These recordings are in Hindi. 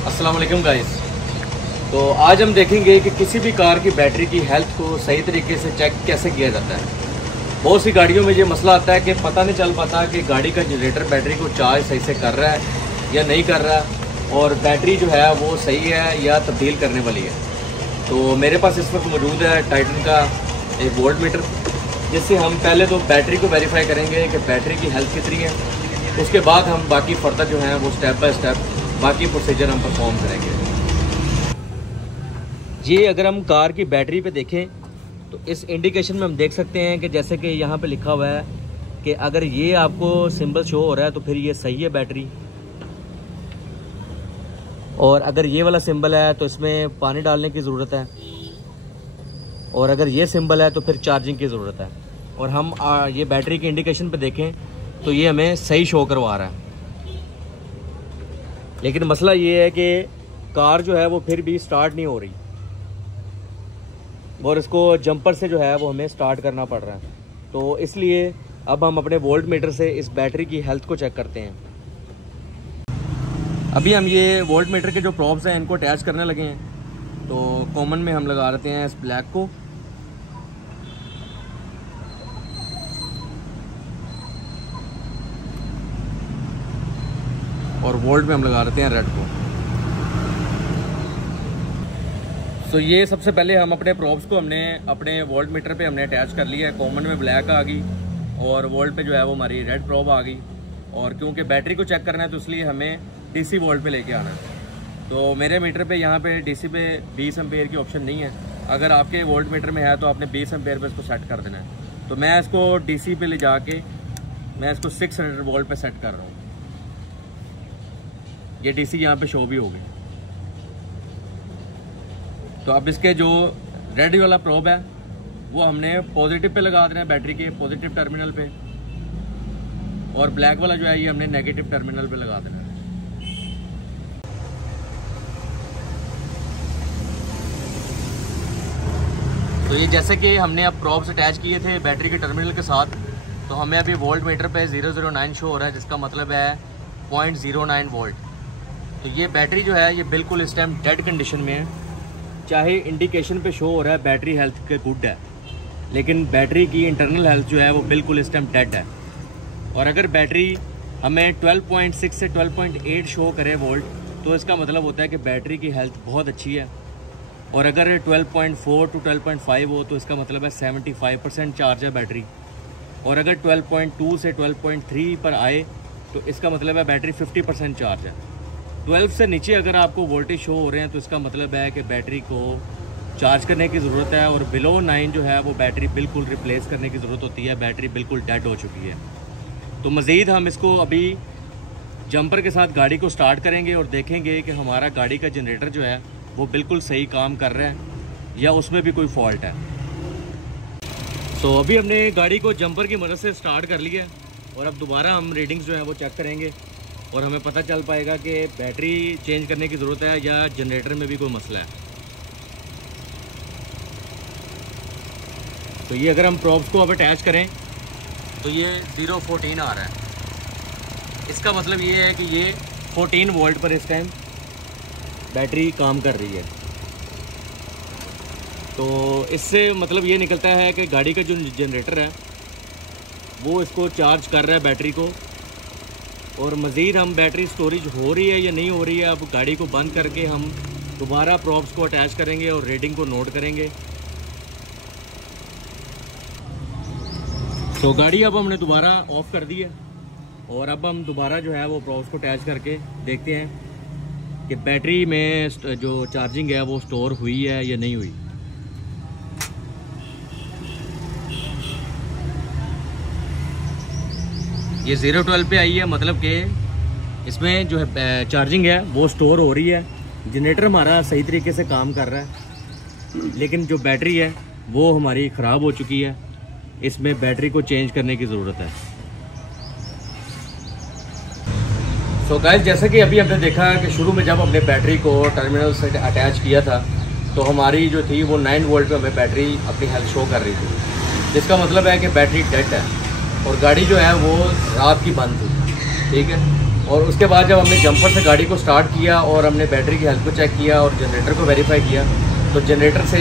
अस्सलाम वालेकुम गाइस। तो आज हम देखेंगे कि किसी भी कार की बैटरी की हेल्थ को सही तरीके से चेक कैसे किया जाता है। बहुत सी गाड़ियों में ये मसला आता है कि पता नहीं चल पाता कि गाड़ी का जनरेटर बैटरी को चार्ज सही से कर रहा है या नहीं कर रहा, और बैटरी जो है वो सही है या तब्दील करने वाली है। तो मेरे पास इस वक्त मौजूद है टाइटन का एक वोल्ट मीटर, जिससे हम पहले तो बैटरी को वेरीफाई करेंगे कि बैटरी की हेल्थ कितनी है। उसके बाद हम बाकी फर्दर जो है वो स्टेप बाय स्टेप बाकी प्रोसीजर हम परफॉर्म करेंगे। ये अगर हम कार की बैटरी पे देखें तो इस इंडिकेशन में हम देख सकते हैं कि जैसे कि यहाँ पे लिखा हुआ है कि अगर ये आपको सिंबल शो हो रहा है तो फिर ये सही है बैटरी, और अगर ये वाला सिंबल है तो इसमें पानी डालने की ज़रूरत है, और अगर ये सिंबल है तो फिर चार्जिंग की ज़रूरत है। और हम ये बैटरी के इंडिकेशन पे देखें तो ये हमें सही शो करवा रहा है। लेकिन मसला ये है कि कार जो है वो फिर भी स्टार्ट नहीं हो रही, और इसको जंपर से जो है वो हमें स्टार्ट करना पड़ रहा है। तो इसलिए अब हम अपने वोल्ट मीटर से इस बैटरी की हेल्थ को चेक करते हैं। अभी हम ये वोल्ट मीटर के जो प्रॉब्स हैं इनको अटैच करने लगे हैं। तो कॉमन में हम लगा देते हैं इस ब्लैक को, और वोल्ट में हम लगा देते हैं रेड को। तो ये सबसे पहले हम अपने प्रॉब्स को हमने अपने वोल्ट मीटर पे हमने अटैच कर लिया है। कॉमन में ब्लैक आ गई और वोल्ट पे जो है वो हमारी रेड प्रॉब आ गई। और क्योंकि बैटरी को चेक करना है तो इसलिए हमें डीसी वोल्ट पे लेके आना है। तो मेरे मीटर पे यहाँ पे डीसी पे 20 एम्पेयर की ऑप्शन नहीं है। अगर आपके वोल्ट मीटर में है तो आपने 20 एम्पेयर पे इसको सेट कर देना है। तो मैं इसको डीसी पे ले जाके मैं इसको 600 वोल्ट पे सेट कर रहा हूँ। ये डीसी यहाँ पे शो भी हो गई। तो अब इसके जो रेड वाला प्रोब है वो हमने पॉजिटिव पे लगा देना है, बैटरी के पॉजिटिव टर्मिनल पे, और ब्लैक वाला जो है ये हमने नेगेटिव टर्मिनल पे लगा देना है। तो ये जैसे कि हमने अब प्रॉब्स अटैच किए थे बैटरी के टर्मिनल के साथ, तो हमें अभी वोल्ट मीटर पे 009 शो हो रहा है, जिसका मतलब है 0.09 वोल्ट। तो ये बैटरी जो है ये बिल्कुल इस टाइम डेड कंडीशन में है। चाहे इंडिकेशन पे शो हो रहा है बैटरी हेल्थ के गुड है, लेकिन बैटरी की इंटरनल हेल्थ जो है वो बिल्कुल इस टाइम डेड है। और अगर बैटरी हमें 12.6 से 12.8 शो करे वोल्ट, तो इसका मतलब होता है कि बैटरी की हेल्थ बहुत अच्छी है। और अगर 12.4 टू 12.5 हो तो इसका मतलब है 75% चार्ज है बैटरी। और अगर 12.2 से 12.3 पर आए तो इसका मतलब है बैटरी 50% चार्ज है। 12 से नीचे अगर आपको वोल्टेज शो हो रहे हैं तो इसका मतलब है कि बैटरी को चार्ज करने की ज़रूरत है, और बिलो 9 जो है वो बैटरी बिल्कुल रिप्लेस करने की ज़रूरत होती है। बैटरी बिल्कुल डेड हो चुकी है। तो मज़ीद हम इसको अभी जंपर के साथ गाड़ी को स्टार्ट करेंगे और देखेंगे कि हमारा गाड़ी का जनरेटर जो है वो बिल्कुल सही काम कर रहा है या उसमें भी कोई फॉल्ट है। तो अभी हमने गाड़ी को जंपर की मदद से स्टार्ट कर लिया, और अब दोबारा हम रीडिंग्स जो है वो चेक करेंगे और हमें पता चल पाएगा कि बैटरी चेंज करने की ज़रूरत है या जनरेटर में भी कोई मसला है। तो ये अगर हम प्रॉब्स को अब अटैच करें तो ये 014 आ रहा है। इसका मतलब ये है कि ये 14 वोल्ट पर इस टाइम बैटरी काम कर रही है। तो इससे मतलब ये निकलता है कि गाड़ी का जो जनरेटर है वो इसको चार्ज कर रहा है बैटरी को। और मज़ीद हम बैटरी स्टोरेज हो रही है या नहीं हो रही है, अब गाड़ी को बंद करके हम दोबारा प्रॉब्स को अटैच करेंगे और रीडिंग को नोट करेंगे। तो गाड़ी अब हमने दोबारा ऑफ़ कर दी है, और अब हम दोबारा जो है वो प्रॉब्स को अटैच करके देखते हैं कि बैटरी में जो चार्जिंग है वो स्टोर हुई है या नहीं हुई। ये 012 पे आई है, मतलब कि इसमें जो है चार्जिंग है वो स्टोर हो रही है। जनरेटर हमारा सही तरीके से काम कर रहा है, लेकिन जो बैटरी है वो हमारी ख़राब हो चुकी है। इसमें बैटरी को चेंज करने की ज़रूरत है। तो गाइस, जैसा कि अभी हमने देखा कि शुरू में जब हमने बैटरी को टर्मिनल से अटैच किया था तो हमारी जो थी वो 9 वोल्ट पे हमें बैटरी अपनी हेल्थ शो कर रही थी, जिसका मतलब है कि बैटरी डेड है और गाड़ी जो है वो रात की बंद थी, ठीक है। और उसके बाद जब हमने जंपर से गाड़ी को स्टार्ट किया और हमने बैटरी की हेल्थ को चेक किया और जनरेटर को वेरीफाई किया, तो जनरेटर से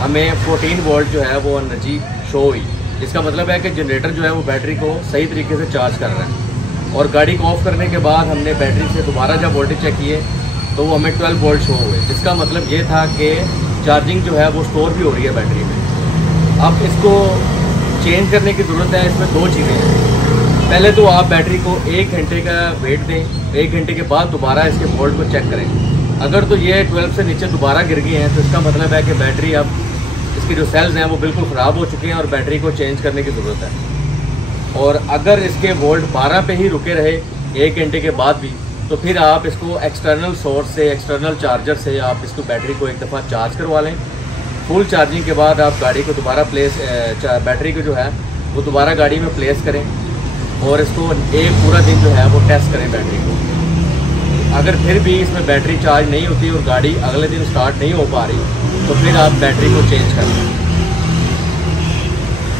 हमें 14 वोल्ट जो है वो एनर्जी शो हुई। इसका मतलब है कि जनरेटर जो है वो बैटरी को सही तरीके से चार्ज कर रहा है। और गाड़ी को ऑफ करने के बाद हमने बैटरी से दोबारा जब वोल्टेज चेक किए तो वो हमें 12 वोल्ट शो हुए, जिसका मतलब ये था कि चार्जिंग जो है वो स्टोर भी हो रही है बैटरी में। अब इसको चेंज करने की ज़रूरत है। इसमें दो चीज़ें हैं। पहले तो आप बैटरी को 1 घंटे का वेट दें, 1 घंटे के बाद दोबारा इसके वोल्ट को चेक करें। अगर तो ये 12 से नीचे दोबारा गिर गए हैं तो इसका मतलब है कि बैटरी अब इसकी जो सेल्स हैं वो बिल्कुल ख़राब हो चुके हैं और बैटरी को चेंज करने की ज़रूरत है। और अगर इसके वोल्ट 12 पे ही रुके रहे 1 घंटे के बाद भी, तो फिर आप इसको एक्सटर्नल सोर्स से, एक्सटर्नल चार्जर से आप इसको बैटरी को एक दफ़ा चार्ज करवा लें। फुल चार्जिंग के बाद आप गाड़ी को दोबारा बैटरी को जो है वो दोबारा गाड़ी में प्लेस करें और इसको एक पूरा दिन जो है वो टेस्ट करें बैटरी को। अगर फिर भी इसमें बैटरी चार्ज नहीं होती और गाड़ी अगले दिन स्टार्ट नहीं हो पा रही, तो फिर आप बैटरी को चेंज कर लें।